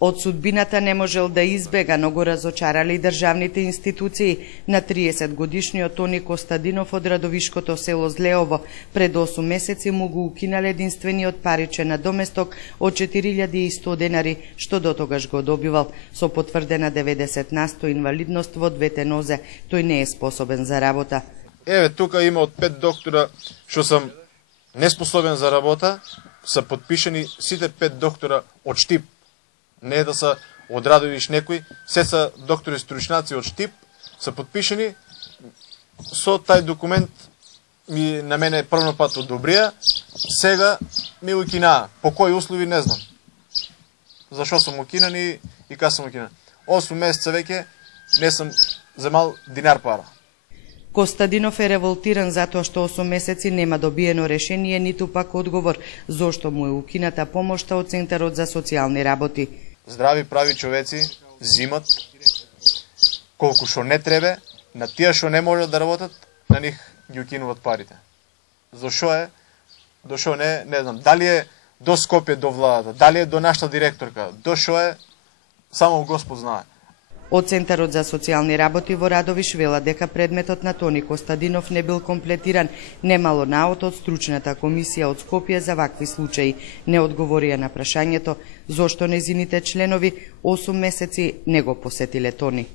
Од судбината не можел да избега, но го разочарали државните институции. На 30-годишниот Тони Костадинов од Радовишкото село Злеово пред 8 месеци му го укинале единствениот паричен надоместок од 4100 денари, што дотогаш го добивал. Со потврдена 90% инвалидност во двете нозе, тој не е способен за работа. Еве, тука има од 5 доктора што сам неспособен за работа, са подпишани сите 5 доктора од Штип. Не е да са од Радовиш некој, се са доктори стручнаци од Штип, са подпишани. Со тај документ ми на мене првно пат одобрија, сега ми укинаа. По кои услови не знам. Зашо сум укинан и кај сум укинан. 8 месеца веќе не сум земал динар пара. Костадинов е револтиран затоа што 8 месеци нема добиено решение, ниту пак одговор зошто му е укината помошта од Центарот за социјални работи. Здрави прави човеци зимат колку што не требе, на тие што не можат да работат, на нив ги укинуваат парите. Зошо е? Дошо не знам. Дали е до Скопје, до владата, дали е до нашата директорка, дошо е, само Господ знае. Од Центарот за социјални работи во Радовиш вела дека предметот на Тони Костадинов не бил комплетиран, немало наод од стручната комисија од Скопје за вакви случаи. Не одговорија на прашањето зошто незините членови 8 месеци не го посетиле Тони.